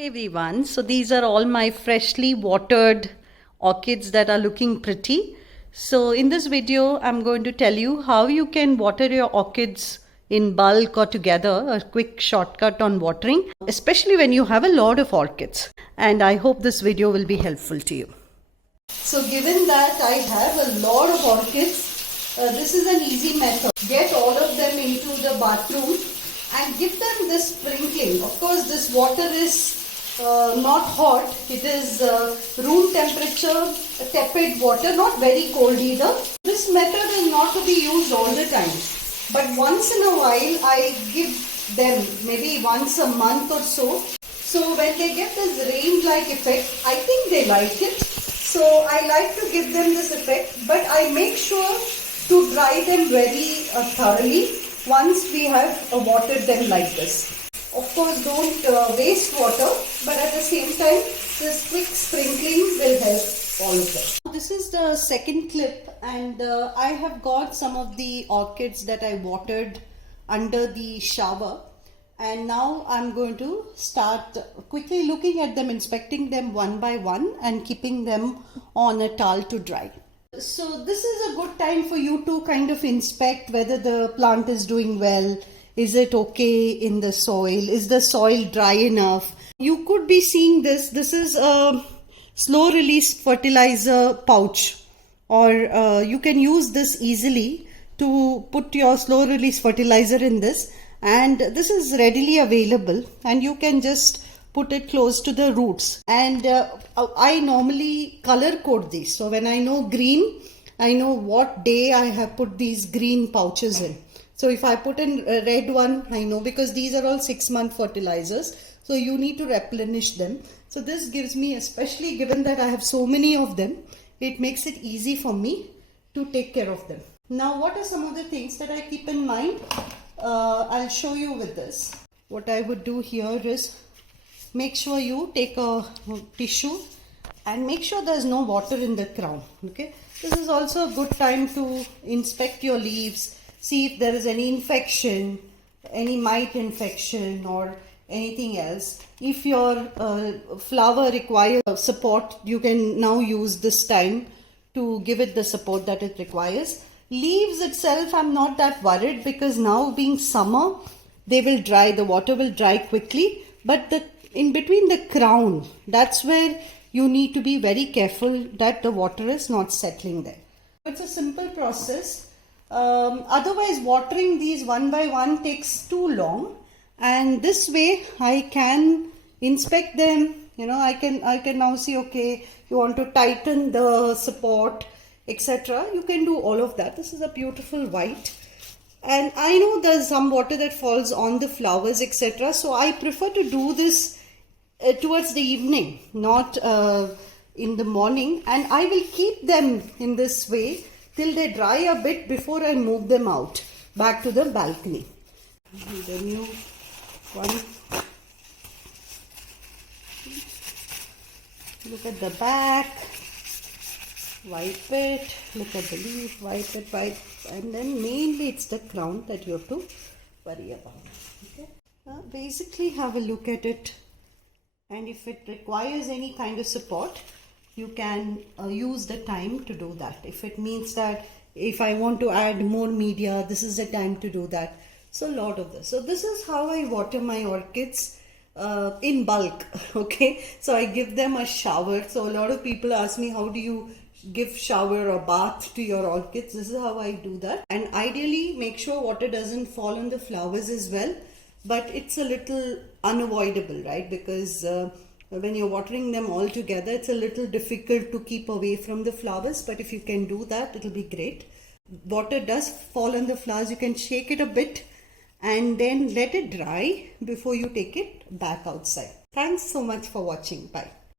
Hey everyone, so these are all my freshly watered orchids that are looking pretty. So in this video, I'm going to tell you how you can water your orchids in bulk or together, a quick shortcut on watering, especially when you have a lot of orchids. And I hope this video will be helpful to you. So given that I have a lot of orchids, this is an easy method. Get all of them into the bathroom and give them this sprinkling. Of course, this water is not hot, it is room temperature tepid water, not very cold either. This method is not to be used all the time, but once in a while I give them maybe once a month or so. So when they get this rain like effect, I think they like it. So I like to give them this effect, but I make sure to dry them very thoroughly once we have watered them like this. Of course, don't waste water, but at the same time, this quick sprinkling will help all of them. This is the second clip, and I have got some of the orchids that I watered under the shower, and now I'm going to start quickly looking at them, inspecting them one by one and keeping them on a towel to dry. So this is a good time for you to kind of inspect whether the plant is doing well. Is it okay in the soil? Is the soil dry enough? You could be seeing this. This is a slow release fertilizer pouch, or you can use this easily to put your slow release fertilizer in this, and this is readily available and you can just put it close to the roots. And I normally color code these. So when I know green, I know what day I have put these green pouches in. So if I put in a red one, I know, because these are all 6-month fertilizers. So you need to replenish them. So this gives me, especially given that I have so many of them, it makes it easy for me to take care of them. Now, what are some of the things that I keep in mind? I'll show you with this. What I would do here is make sure you take a tissue and make sure there's no water in the crown. Okay. This is also a good time to inspect your leaves. See if there is any infection, any mite infection or anything else. If your flower requires support, you can now use this time to give it the support that it requires. Leaves itself, I'm not that worried, because now being summer, they will dry, the water will dry quickly. But in between the crown, that's where you need to be very careful that the water is not settling there. It's a simple process. Otherwise, watering these one by one takes too long, and this way I can inspect them. You know, I can now see, okay, you want to tighten the support, etc. You can do all of that. This is a beautiful white, and I know there's some water that falls on the flowers, etc. So I prefer to do this towards the evening, not in the morning, and I will keep them in this way till they dry a bit before I move them out back to the balcony. And the new one. Look at the back, wipe it, look at the leaf, wipe it, and then mainly it's the crown that you have to worry about. Okay? Basically have a look at it, and if it requires any kind of support, you can use the time to do that. If it means that if I want to add more media, this is the time to do that. So a lot of this. So this is how I water my orchids in bulk. Okay, so I give them a shower. So a lot of people ask me, how do you give shower or bath to your orchids? This is how I do that. And ideally make sure water doesn't fall on the flowers as well, but it's a little unavoidable, right? Because when you're watering them all together, it's a little difficult to keep away from the flowers, but if you can do that, it'll be great. Water does fall on the flowers, you can shake it a bit and then let it dry before you take it back outside. Thanks so much for watching. Bye.